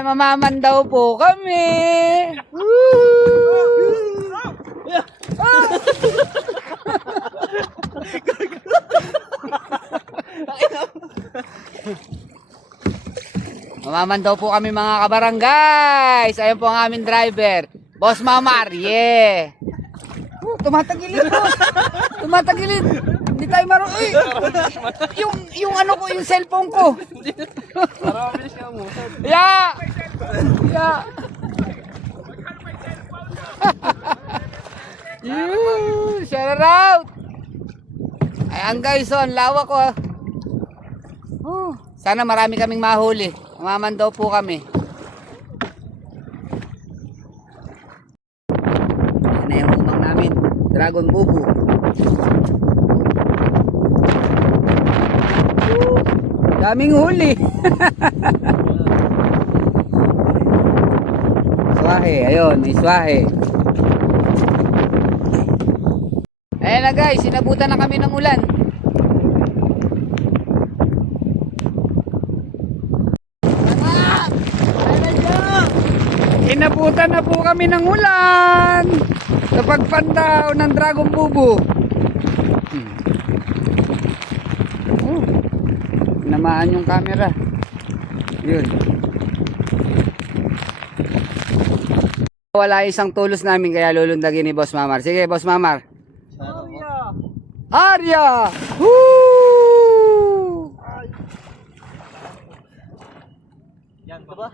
Ay, mamaman daw po kami. Mamaman daw po kami mga kabarangay. Ayun po ang aming driver. Boss Mamar, yeah. Tumatagilid po. Tumatagilid. Hindi tayo marunong. Yung ano ko, yung cellphone ko. Para mabilis ka mo. Yeah. Yeah. Shout out. Ayan guys, oh, ang lawak ko. Sana marami kaming mahuli. Mamaman daw po kami. Ayan na yung humang namin. Dragon Bubu. Daming huli. Swahe, ayun, may swahe. Ayan na guys, sinabutan na kami ng ulan. Inabutan na po kami ng ulan sa pagpandaw ng Dragon Bubu. Namaan yung camera. Yun. Wala isang tulos namin kaya lulundagin ni Boss Mamar. Sige, Boss Mamar. Arya! Woo! Yan ba?